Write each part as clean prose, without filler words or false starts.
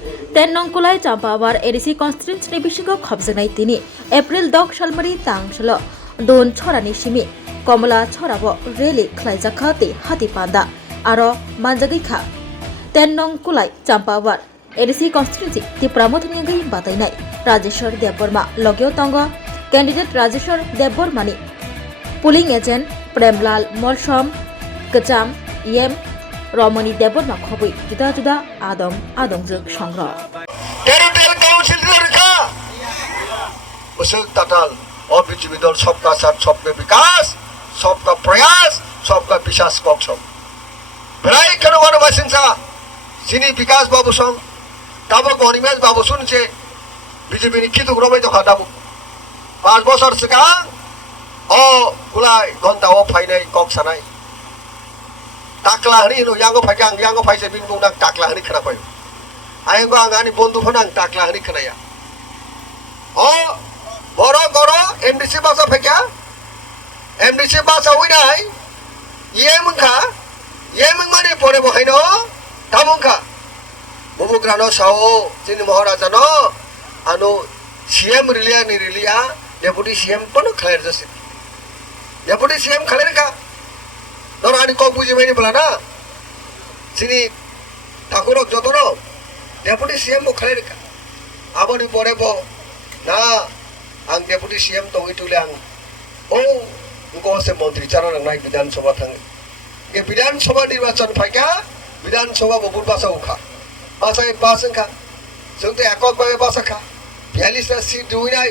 10 nong kulai Champawar ADC constituency ni bisingo khobjanai tini April 10 salmari tangsalo don chorani simi Komala chorabo rally khlaijaka te hati panda aro manjagi kha 10 nong kulai Champawar ADC constituency ti pramothnigai batainai Rajeshwar Debbarma logeo tongo candidate Rajeshwar Debbarmani polling agent Premlal Molsom Kacham Yem Romani Debbarma khobui juda juda adongjok সংগ্রহ territorial councillor का उसल Tuttle और BJP दल सबका साथ सबका विकास सबका प्रयास सबका विश्वास पक्ष बेराई कनवार वासिंसा सिनी विकास बाबू सं ताबो गरिमेश बाबू सुनছে बीजेपी नि कितु रबाय दखा दाबो 5 বছর सिगां ओ गुलाय घन्टा ओ फाइनाय कक सानाय टाकला हनि नो यांगो फाइगा आं यांगो फाइसे बिन बुंना टाकला हनि खोना फायो आंगो आंगानि बন্ধুफोर आं टाकला हनि खोनाया ओ बरो गरो एमडीसी बासा फाइगा एमडीसी बासा उइनाय ये मुंगानि परे बहायनो तामुंखा बुबुग्रानो साओ जिनि महाराजानो आनो सीएम रिलिया नि रिलिया डेपुटी सीएम पनो खलेर जसे डेपुटी सीएम खलेर का नरानि को बुझि मैनि बलाना सिनि ठाकुरक जतनो डेपुटी सीएम को खलेर का आबनि परे बो ना आं डेपुटी सीएम तो उइटुले आं ओ उनको से मंत्री चारा नाय विधानसभा थांगे ये विधानसभा निर्वाचन फाइका विधानसभा बबुर बासा उखा बासा बासंखा जोंते एकक भाबे बासाखा 42 टा सीट दुइनाय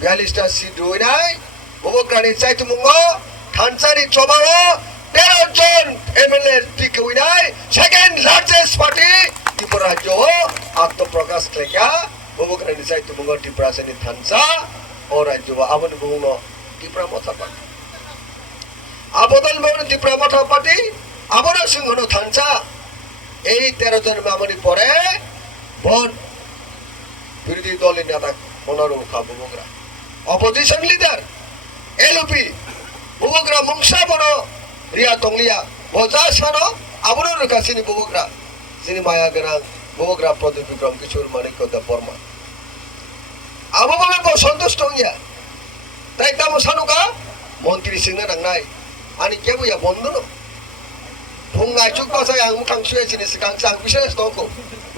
42 टा सीट दुइनाय बबुग्रानि चाइतुमुंगो थानसानि चबाओ 13 जन एमएलए टिकउइनाय सेकेंड लार्जेस्ट पार्टी त्रिपुरा राज्य आत्मप्रकाश लेखा बबुग्रानि चाइतुमुंगो त्रिपुरा सेनि थानसा और राज्य आबनि बुंगो त्रिपुरा मथा पार्टी आबदल मेन त्रिपुरा मथा पार्टी आबनो सिंहनो थानसा এই 13 জন মামনি পরে বন বিরোধী দলের নেতা মনোরম খা বুবুগ্রা অপোজিশন লিডার এলপি বুবুগ্রা মুংসা বড় রিয়া টংলিয়া বজা সানো আবুর রকাসিনি বুবুগ্রা যিনি মায়া গনা বুবুগ্রা প্রদীপ বিক্রম কিশোর মানিক দেববর্মা আবু বলে সন্তুষ্ট হইয়া তাই তামো সানুকা মন্ত্রী সিংহ নাংনাই আনি কেবুয়া বন্ধন Bunga juga saya ang mukhang suya sini sekarang sang bisa stoko.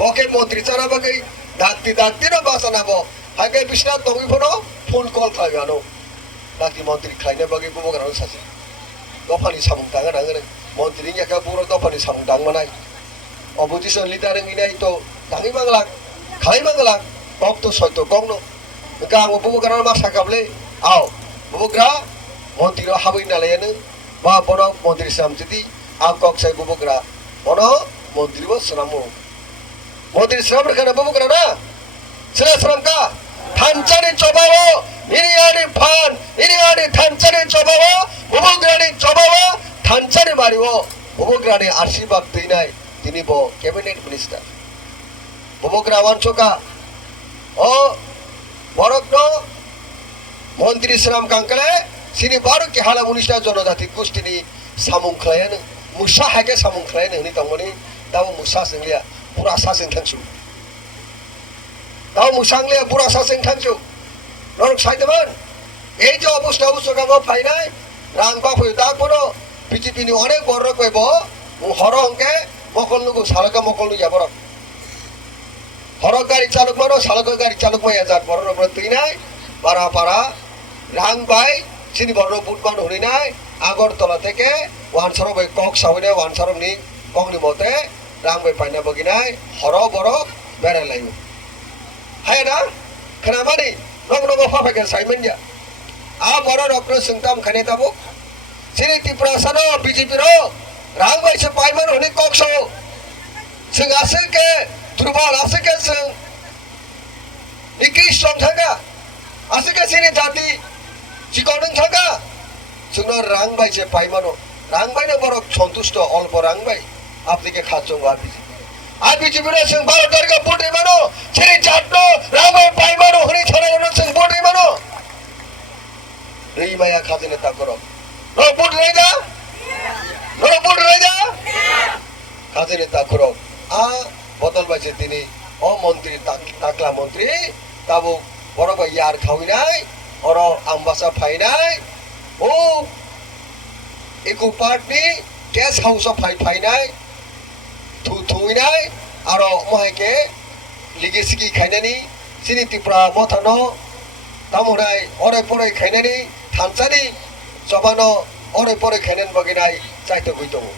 Oke menteri cara bagai dakti no bahasa nabo. Hagai bisa tongi pono phone call kaya no. Dakti menteri kaya bagai bubu kerana sasi. Dopani samung tangan angere. Menteri nya kaya pura dopani samung dang manai. Opposition leader yang ini itu dangi manglang, kaya manglang. Waktu soto gong no. Maka ang bubu kerana masa kable. Aw bubu kerana menteri hawi nalayane. Bah pono menteri samjiti. Angkok saya bubugra, ono menteri bos seramu, menteri seram berkena bubugra na, seram ka, thancari cobawo, ini ada thancari cobawo, bubugra ni cobawo, thancari mariwo, bubugra ni arsibab tinai, ini bo cabinet minister, bubugra wancoka, oh, borok no, menteri seram kangkale, sini baru kehala minister jono dati kusti ni samung klien. Musa hake samung klien ini tangmani tahu musa senglia pura saseng tangsu tahu musa senglia pura saseng tangsu norok sai teman এই যে অবস্থা কামো ফাইনাই রাংবা ফয়দা কোনো BJP নি অনেক বড় কইব হর অঙ্কে মকল লুগু সালকা মকল লু যাবর হর গাড়ি চালক মানো সালকা গাড়ি চালক মাই হাজার বড় বড় তুই নাই পারা রাংবাই সিনি বড় বুটমান হরি নাই আগরতলা থেকে ওয়ানসারো বাই কক সাউনে ওয়ানসারো নি কংনি মতে রাং বাই পাইনা বগিনাই হর বড় বেড়ে লাইও হায় না খানামানি নগ নগ ফাফাকে সাইমেন যা আ বড় ডক্টর সিংতাম খানে তাবো সিনি ত্রিপুরা সানো বিজেপি রো রাং বাই সে পাইমান হনি কক সাও সিং আছে কে দুর্বল আছে কে সিং নিকি স্ট্রং থাকা আছে কে সিনি জাতি চিকন থাকা जोंनो रां बाय जे पाइमानो रां बाय न बरक सन्तुष्ट अल्प रां बाय आपनिके खाचों आ बीजेपी रे जों भारत सरकार बोटे मानो सेरि जाटनो रां बाय पाइमानो हरि छरा जों बोटे मानो रे माया खाजने ता करो नो बोट रे जा खाजने ता करो आ बदल बाय जे दिनै ও মন্ত্রী তাকলা মন্ত্রী তাবো বড় ইয়ার খাওয়াই অর আম্বাসা ফাইনাই ও ইকো পার্টনি গেস্ট হাউস ফাইনাই থুইনাই আর মহাইকে লিগেসিকি খাইনানি সিনি ত্রিপুরা মথানো তামুনাই অরে পরে খাইনানি থামসানি সবানো অরে পরে খাইনান বাগিনাই চাইতে হইতো